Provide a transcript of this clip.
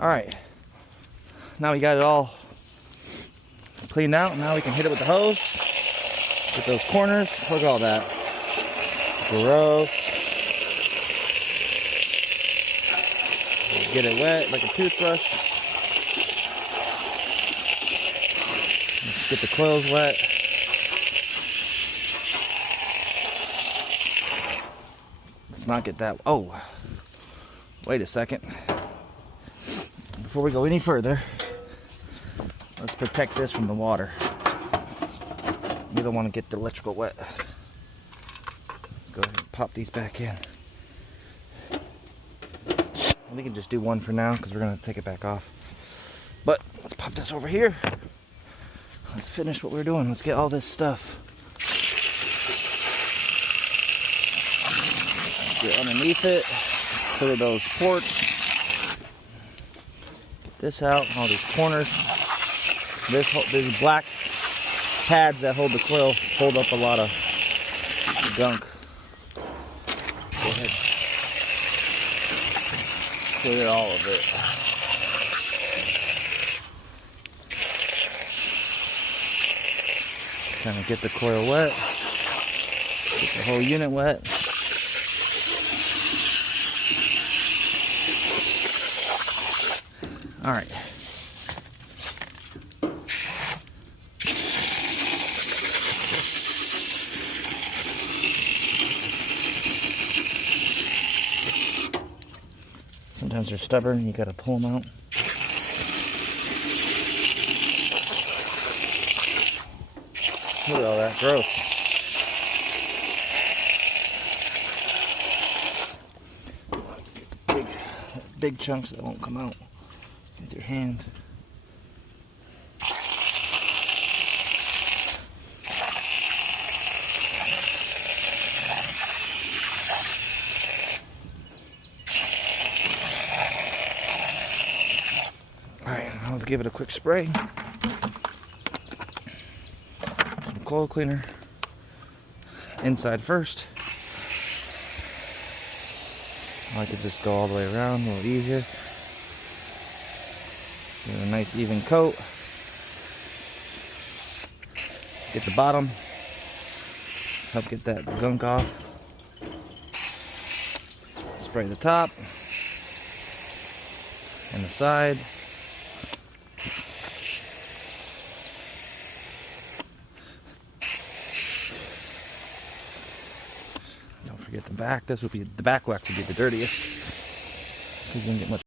Alright, now we got it all cleaned out. Now we can hit it with the hose. Get those corners. Look at all that. Gross. Get it wet like a toothbrush. Let's get the coils wet. Let's not get that. Oh, wait a second. Before we go any further, let's protect this from the water. You don't want to get the electrical wet. Let's go ahead and pop these back in. We can just do one for now because we're going to take it back off. But let's pop this over here. Let's finish what we're doing. Let's get all this stuff. Get underneath it. Clear those ports. Get this out. All these corners. These black pads that hold the coil hold up a lot of gunk. Go ahead. Clear all of it. Kind of get the coil wet. Get the whole unit wet. All right. Sometimes they're stubborn, you gotta pull them out. Look at all that, gross. Big chunks that won't come out with your hand. Alright, let's give it a quick spray. Some coil cleaner. Inside first. I like to just go all the way around, a little easier. Give it a nice even coat. Get the bottom. Help get that gunk off. Spray the top. And the side. Don't forget the back. This would be the back wax would be the dirtiest. 'Cause you didn't get much